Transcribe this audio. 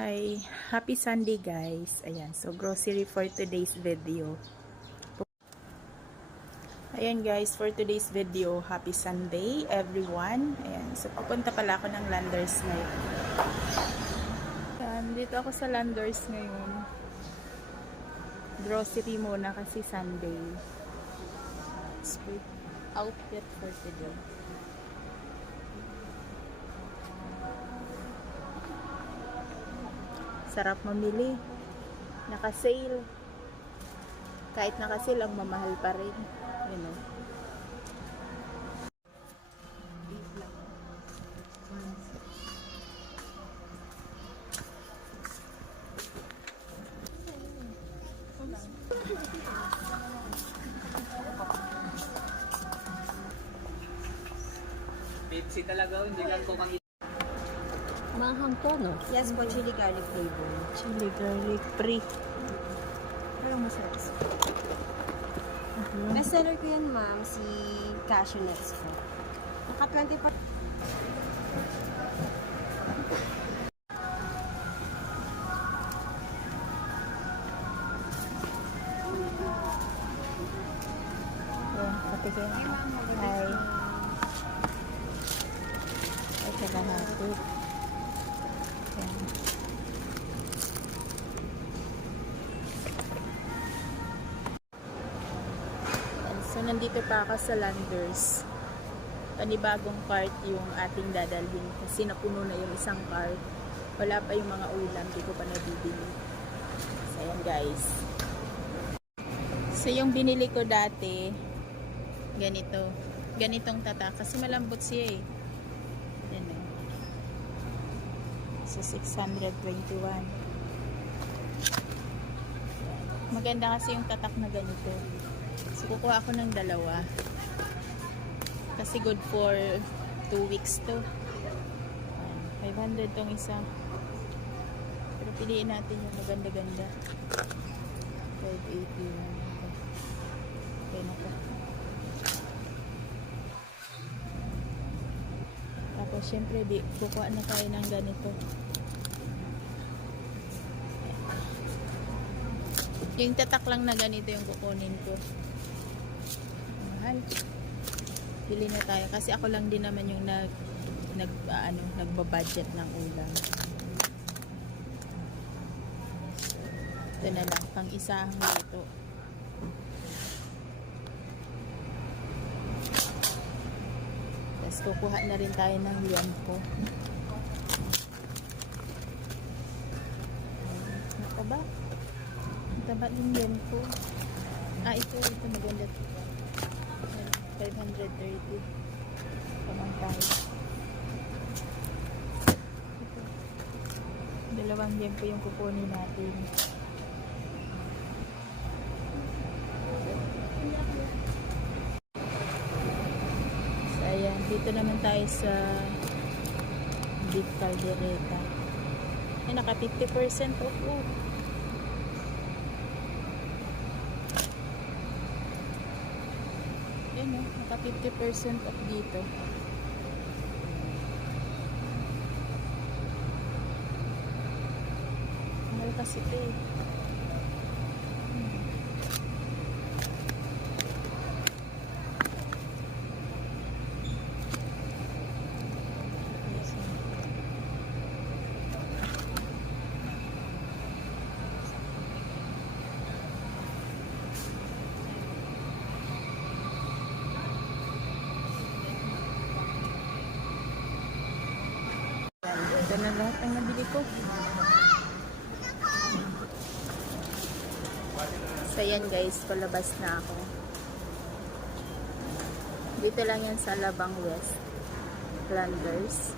Hi, happy Sunday guys. Ayan, so grocery for today's video. Ayan guys, for today's video, happy Sunday everyone. Ayan, so pupunta pala ako ng Landers ngayon. Ayan, dito ako sa Landers ngayon. Grocery muna kasi Sunday. Outfit for today. Sarap mamili. Naka-sale. Kahit naka-sale, ang mamahal pa rin. You know. Pepsi talaga, hindi lang ko makita. Mahang to, no? Yes po, chili garlic flavor. Chili garlic free. Parang masarap. Best seller ko yan, ma'am, si cashew nuts po. Naka 20%. Ayan, patikin. Hi. Ay, kalahati. Ayan. So, nandito pa ako sa Landers. Panibagong cart yung ating dadalhin kasi napuno na yung isang cart. Wala pa yung mga ulam, di ko pa nabibili. So, ayan guys. So, yung binili ko dati, ganito. Ganitong tatak kasi malambot siya eh. Yan eh. So, 621. Maganda kasi yung tatak na ganito. So, kukuha ako ng dalawa. Kasi good for 2 weeks to. 500 tong isa. Pero piliin natin yung maganda-ganda. 580 lang. Okay na po. Tapos, syempre, kukuha na tayo ng ganito. Yung tatak lang na ganito yung kukunin ko. Mahal. Pili na tayo. Kasi ako lang din naman yung nagbabudget ng ulam. Ito na lang. Pang-isahang luto. Tapos kukuha na rin tayo ng liempo. Nakaba? Taba din yan po. Ito maganda. 530. Pamang tayo. Ito. 2 yan po yung kukunin natin. So, ayan. Dito naman tayo sa beef caldereta. Ay, naka 50% off po. Ayan o, naka 50% off dito. Mahal kasi ito eh. Ito na lahat ang nabili ko. So yan guys, palabas na ako. Dito lang yan sa Alabang West, Landers.